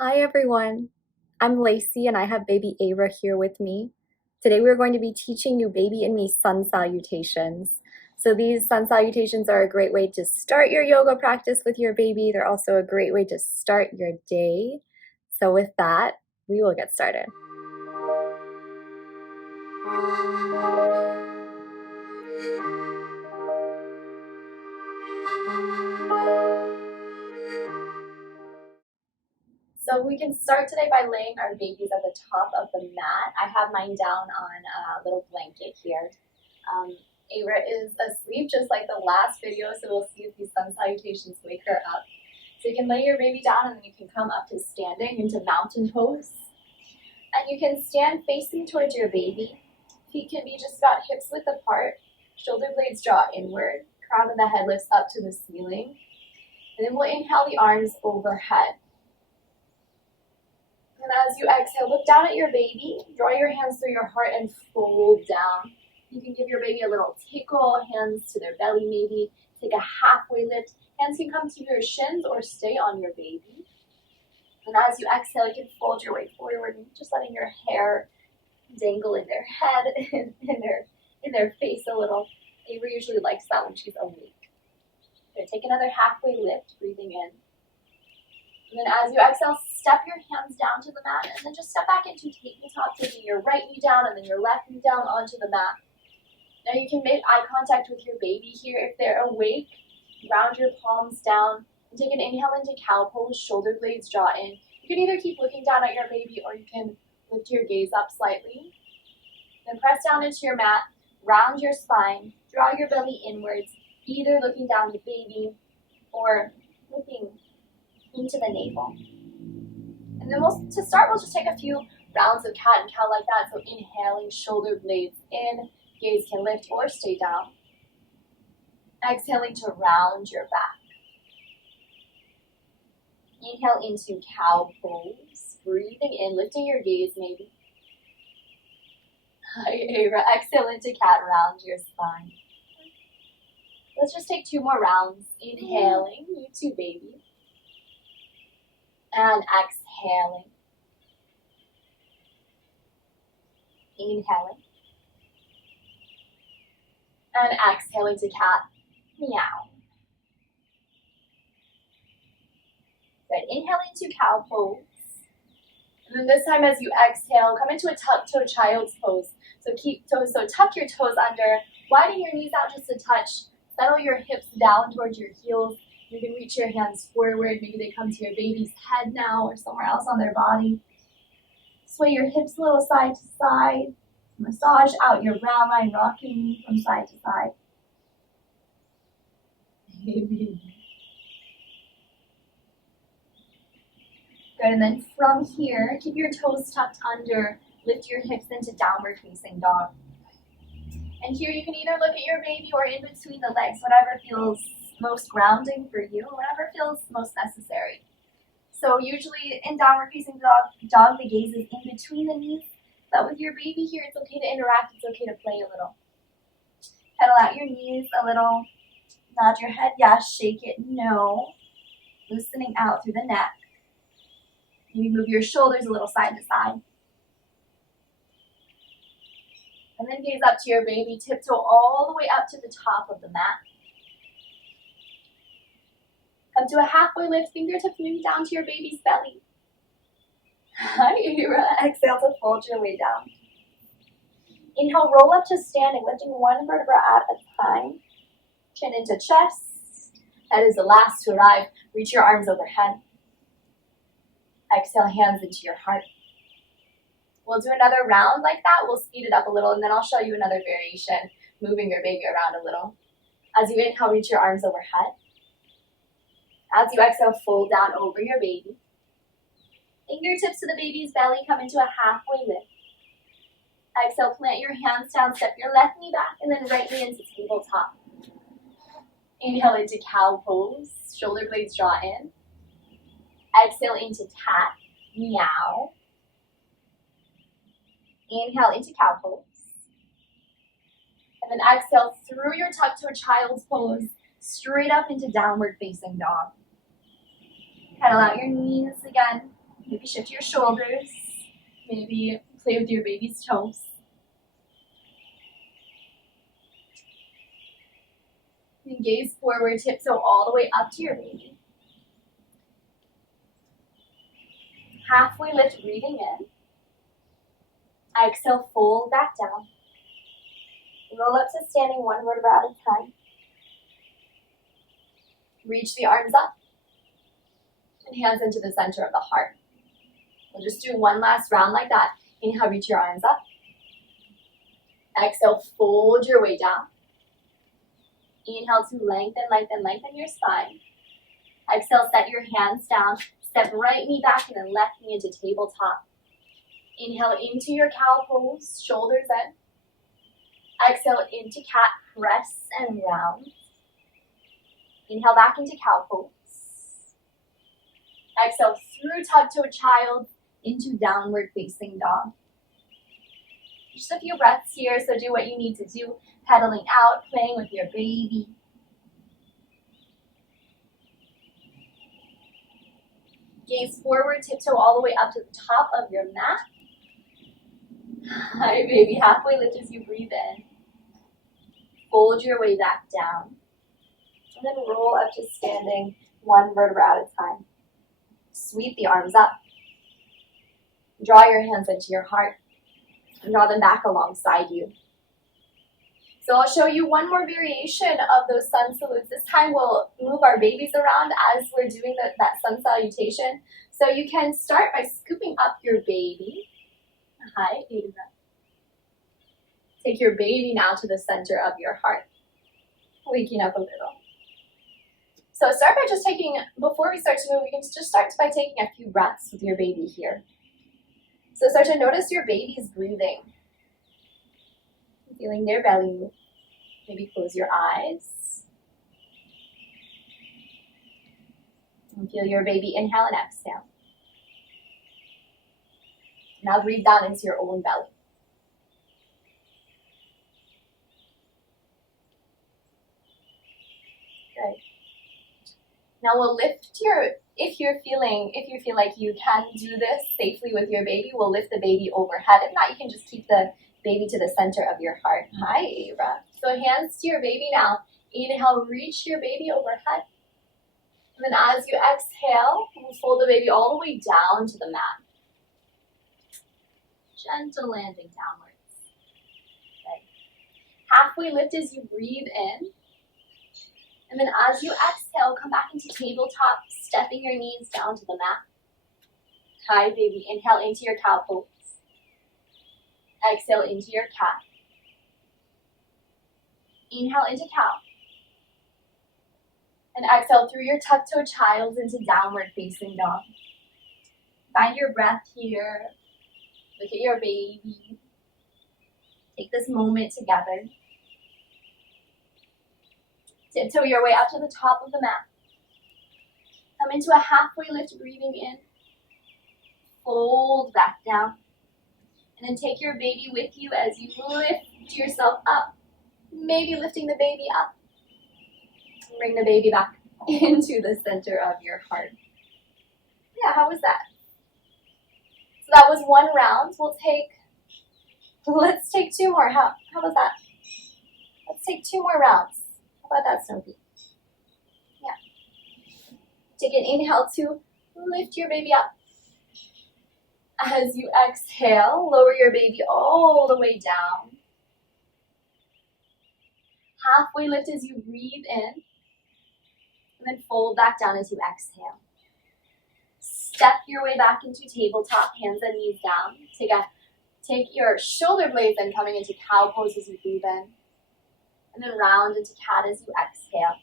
Hi everyone, I'm Lacey and I have baby Ava here with me. Today we're going to be teaching you baby and me sun salutations. So these sun salutations are a great way to start your yoga practice with your baby. They're also a great way to start your day. So with that, we will get started. So we can start today by laying our babies at the top of the mat. I have mine down on a little blanket here. Ava is asleep just like the last video, so we'll see if these sun salutations wake her up. So you can lay your baby down and then you can come up to standing into mountain pose. And you can stand facing towards your baby. Feet can be just about hips width apart. Shoulder blades draw inward. Crown of the head lifts up to the ceiling. And then we'll inhale the arms overhead. And as you exhale, look down at your baby, draw your hands through your heart and fold down. You can give your baby a little tickle, hands to their belly maybe, take a halfway lift. Hands can come to your shins or stay on your baby. And as you exhale, you can fold your way forward, just letting your hair dangle in their head, in their face a little. Ava usually likes that when she's awake. Okay, take another halfway lift, breathing in. And then as you exhale, step your hands down to the mat and then just step back into tabletop, taking your right knee down and then your left knee down onto the mat. Now you can make eye contact with your baby here. If they're awake, round your palms down and take an inhale into cow pose, shoulder blades draw in. You can either keep looking down at your baby or you can lift your gaze up slightly. Then press down into your mat, round your spine, draw your belly inwards, either looking down at baby or looking into the navel. And then to start, we'll just take a few rounds of cat and cow like that. So inhaling, shoulder blades in, gaze can lift or stay down. Exhaling to round your back. Inhale into cow pose, breathing in, lifting your gaze maybe. Hi, Ava. Exhale into cat, round your spine. Let's just take 2 more rounds. Inhaling, you too, baby. And exhaling. Inhaling. And exhaling to cat. Meow. Good. Inhale into cow pose. And then this time as you exhale, come into a tuck toe child's pose. So tuck your toes under, widen your knees out just a touch, settle your hips down towards your heels. You can reach your hands forward. Maybe they come to your baby's head now or somewhere else on their body. Sway your hips a little side to side. Massage out your brow line, rocking from side to side. Good, and then from here, keep your toes tucked under. Lift your hips into downward facing dog. And here you can either look at your baby or in between the legs, whatever feels most grounding for you, whatever feels most necessary. So usually in downward facing dog, the gaze is in between the knees, but with your baby here, it's okay to interact, it's okay to play a little. Pedal out your knees a little, nod your head, yes, shake it, no. Loosening out through the neck. Maybe move your shoulders a little side to side. And then gaze up to your baby, tiptoe all the way up to the top of the mat. Come to a halfway lift, fingertips maybe down to your baby's belly. Hi, Ava. Exhale to fold your way down. Inhale, roll up to standing, lifting one vertebra at a time. Chin into chest. Head is the last to arrive. Reach your arms overhead. Exhale, hands into your heart. We'll do another round like that. We'll speed it up a little, and then I'll show you another variation, moving your baby around a little. As you inhale, reach your arms overhead. As you exhale, fold down over your baby. Fingertips to the baby's belly, come into a halfway lift. Exhale, plant your hands down, step your left knee back, and then right knee into tabletop. Inhale into cow pose, shoulder blades draw in. Exhale into cat, meow. Inhale into cow pose. And then exhale through your tuck toe child's pose, straight up into downward facing dog. Pedal out your knees again. Maybe shift your shoulders. Maybe play with your baby's toes. And gaze forward, tiptoe all the way up to your baby. Halfway lift, breathing in. Exhale, fold back down. Roll up to standing, one vertebra at a time. Reach the arms up. And hands into the center of the heart. We'll just do one last round like that. Inhale, reach your arms up. Exhale, fold your way down. Inhale to lengthen, lengthen, lengthen your spine. Exhale, set your hands down. Step right knee back and then left knee into tabletop. Inhale into your cow pose, shoulders in. Exhale into cat, press and round. Inhale back into cow pose. Exhale through tug-toe child into downward facing dog. Just a few breaths here, so do what you need to do. Pedaling out, playing with your baby. Gaze forward, tiptoe all the way up to the top of your mat. Hi, baby. Halfway lift as you breathe in. Fold your way back down. And then roll up to standing, one vertebra at a time. Sweep the arms up. Draw your hands into your heart. And draw them back alongside you. So I'll show you one more variation of those sun salutes. This time we'll move our babies around as we're doing that sun salutation. So you can start by scooping up your baby. Hi, Ava. Take your baby now to the center of your heart. Waking up a little. So start by just taking, before we start to move, you can just start by taking a few breaths with your baby here. So start to notice your baby's breathing. Feeling their belly move. Maybe close your eyes. And feel your baby inhale and exhale. Now breathe down into your own belly. Good. Now we'll lift if you feel like you can do this safely with your baby, we'll lift the baby overhead. If not, you can just keep the baby to the center of your heart. Hi, Ava. So hands to your baby now. Inhale, reach your baby overhead. And then as you exhale, we'll fold the baby all the way down to the mat. Gentle landing downwards. Okay. Halfway lift as you breathe in. And then as you exhale, come back into tabletop, stepping your knees down to the mat. Hi, baby. Inhale into your cow pose. Exhale into your cat. Inhale into cow. And exhale through your tuck-toe child into downward facing dog. Find your breath here. Look at your baby. Take this moment together. Tiptoe your way up to the top of the mat. Come into a halfway lift, breathing in. Fold back down. And then take your baby with you as you lift yourself up. Maybe lifting the baby up. Bring the baby back into the center of your heart. Yeah, how was that? So that was one round. Let's take two more. How was that? Let's take two more rounds. How about that, Sophie? Yeah. Take an inhale to lift your baby up. As you exhale, lower your baby all the way down. Halfway lift as you breathe in. And then fold back down as you exhale. Step your way back into tabletop, hands and knees down. Take your shoulder blades and coming into cow pose as you breathe in. And then round into cat as you exhale.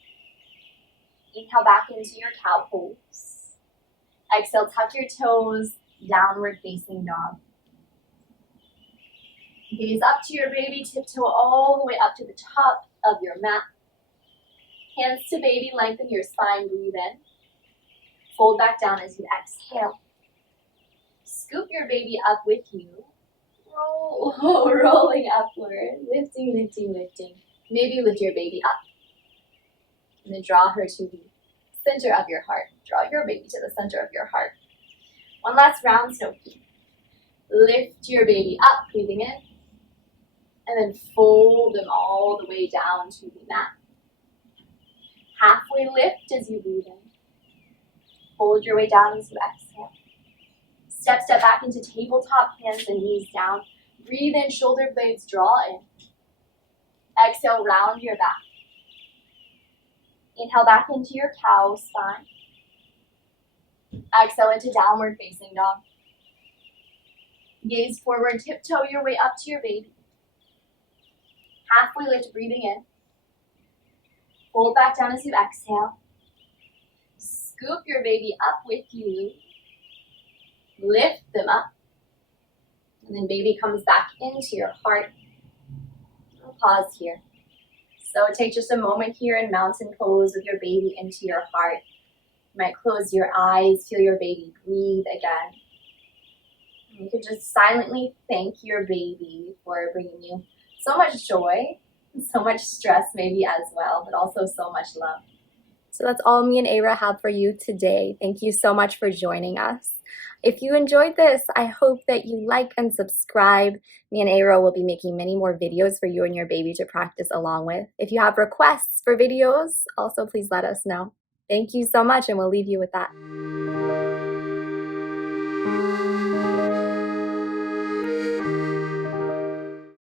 Inhale back into your cow pose. Exhale, tuck your toes, downward facing dog. Gaze up to your baby, tiptoe all the way up to the top of your mat. Hands to baby, lengthen your spine, breathe in. Fold back down as you exhale. Scoop your baby up with you. Rolling upward, lifting, lifting, lifting. Maybe lift your baby up. And then draw her to the center of your heart. Draw your baby to the center of your heart. One last round, so lift your baby up, breathing in, and then fold them all the way down to the mat. Halfway lift as you breathe in. Hold your way down as you exhale. Step back into tabletop, hands and knees down. Breathe in, shoulder blades draw in. Exhale, round your back. Inhale back into your cow spine. Exhale into downward facing dog. Gaze forward, tiptoe your way up to your baby. Halfway lift, breathing in. Fold back down as you exhale. Scoop your baby up with you. Lift them up. And then baby comes back into your heart. I'll pause here. So take just a moment here in mountain pose with your baby into your heart. You might close your eyes, feel your baby breathe again. You could just silently thank your baby for bringing you so much joy, so much stress maybe as well, but also so much love. So that's all me and Ara have for you today. Thank you so much for joining us. If you enjoyed this, I hope that you like and subscribe. Me and Ara will be making many more videos for you and your baby to practice along with. If you have requests for videos, also please let us know. Thank you so much, and we'll leave you with that.